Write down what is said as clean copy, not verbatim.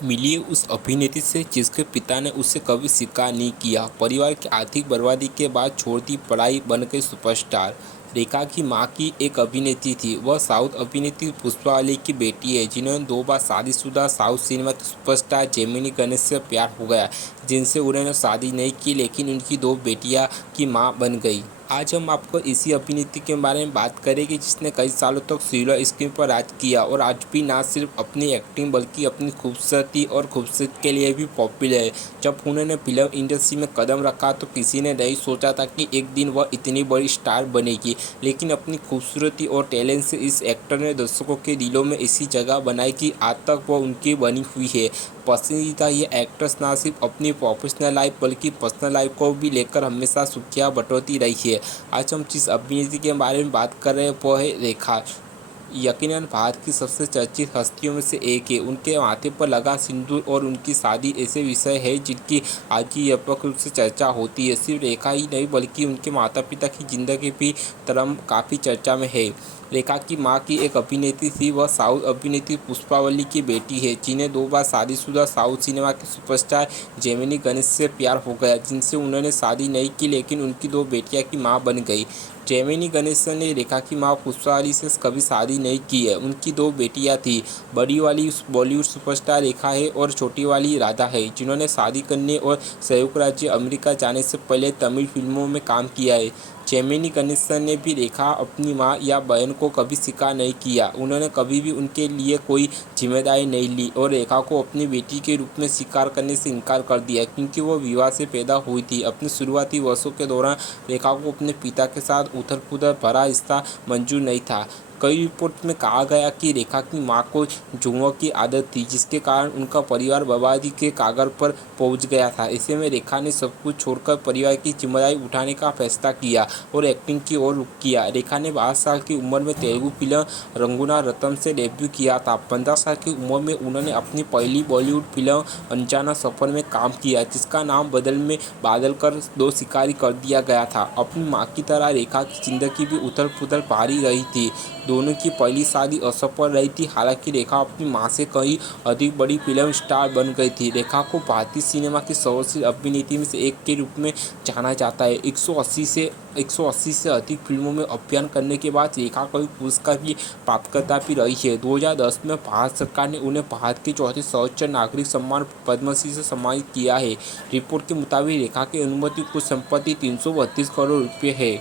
मिली उस अभिनेत्री से जिसके पिता ने उसे कभी स्वीकार नहीं किया। परिवार की आर्थिक बर्बादी के बाद छोड़ दी पढ़ाई, बन गई सुपरस्टार। रेखा की मां की एक अभिनेत्री थी। वह साउथ अभिनेत्री पुष्पा वाली की बेटी है, जिन्होंने 2 बार शादीशुदा साउथ सिनेमा के सुपरस्टार जेमिनी गणेश से प्यार हो गया, जिनसे उन्होंने शादी नहीं की, लेकिन उनकी 2 बेटियां की मां बन गई। आज हम आपको इसी अभिनेत्री के बारे में बात करेंगे, जिसने कई सालों तक सिल्वर स्क्रीन पर राज किया और आज भी ना सिर्फ अपनी एक्टिंग बल्कि अपनी खूबसूरती और खूबसूरत के लिए भी पॉपुलर है। जब उन्होंने फिल्म इंडस्ट्री में कदम रखा तो किसी ने नहीं सोचा था कि एक दिन वह इतनी बड़ी स्टार बनेगी, लेकिन अपनी खूबसूरती और टैलेंट से इस एक्टर ने दर्शकों के दिलों में ऐसी जगह बनाई कि आज तक वह उनकी बनी हुई है। पसंदीदा ये एक्ट्रेस ना सिर्फ अपनी प्रोफेशनल लाइफ बल्कि पर्सनल लाइफ को भी लेकर हमेशा सुर्खियां बटोरती रही है। आज हम जिस अभिनेत्री के बारे में बात कर रहे हैं वो है रेखा। यकीनन भारत की सबसे चर्चित हस्तियों में से एक है। उनके माथे पर लगा सिंदूर और उनकी शादी ऐसे विषय है जिनकी आज भी व्यापक रूप से चर्चा होती है। सिर्फ रेखा ही नहीं बल्कि उनके माता पिता की जिंदगी भी तरह काफ़ी चर्चा में है। रेखा की मां की एक अभिनेत्री थी। वह साउथ अभिनेत्री पुष्पा वाली की बेटी है, जिन्हें 2 बार शादीशुदा साउथ सिनेमा के सुपरस्टार जेमिनी गणेश से प्यार हो गया, जिनसे उन्होंने शादी नहीं की, लेकिन उनकी 2 बेटियां की मां बन गई। जेमिनी गणेशन ने रेखा की मां पुष्पा वाली से कभी शादी नहीं की है। उनकी 2 बेटियां थी। बड़ी वाली बॉलीवुड सुपरस्टार रेखा है और छोटी वाली राधा है, जिन्होंने शादी करने और संयुक्त राज्य अमेरिका जाने से पहले तमिल फिल्मों में काम किया है। जेमिनी गणेशन ने भी रेखा अपनी मां या बहन को कभी स्वीकार नहीं किया। उन्होंने कभी भी उनके लिए कोई जिम्मेदारी नहीं ली और रेखा को अपनी बेटी के रूप में स्वीकार करने से इनकार कर दिया, क्योंकि वो विवाह से पैदा हुई थी। अपने शुरुआती वर्षों के दौरान रेखा को अपने पिता के साथ उथल-पुथल भरा रिश्ता मंजूर नहीं था। कई रिपोर्ट में कहा गया कि रेखा की मां को जुओं की आदत थी, जिसके कारण उनका परिवार बर्बादी के कगार पर पहुंच गया था। ऐसे में रेखा ने सब कुछ छोड़कर परिवार की जिम्मेदारी उठाने का फैसला किया और एक्टिंग की ओर रुख किया। रेखा ने 12 साल की उम्र में तेलुगु फिल्म रंगूना रत्नम से डेब्यू किया था। 15 साल की उम्र में उन्होंने अपनी पहली बॉलीवुड फिल्म अनजाना सफर में काम किया, जिसका नाम बदल कर दो शिकारी कर दिया गया था। अपनी मां की तरह रेखा की जिंदगी भी उथल-पुथल भारी रही थी। दोनों की पहली शादी असफल रही थी। हालांकि रेखा अपनी मां से कहीं अधिक बड़ी फिल्म स्टार बन गई थी। रेखा को भारतीय सिनेमा की सर्वश्रेष्ठ अभिनेत्री में से एक के रूप में जाना जाता है। 180 से अधिक फिल्मों में अभिनय करने के बाद रेखा कई पुरस्कार की प्राप्तकर्ता भी रही है। 2010 में भारत सरकार ने उन्हें भारत के चौथे सर्वोच्च नागरिक सम्मान पद्मश्री से सम्मानित किया है। रिपोर्ट के मुताबिक रेखा की अनुमति कुल संपत्ति 332 करोड़ रुपये है।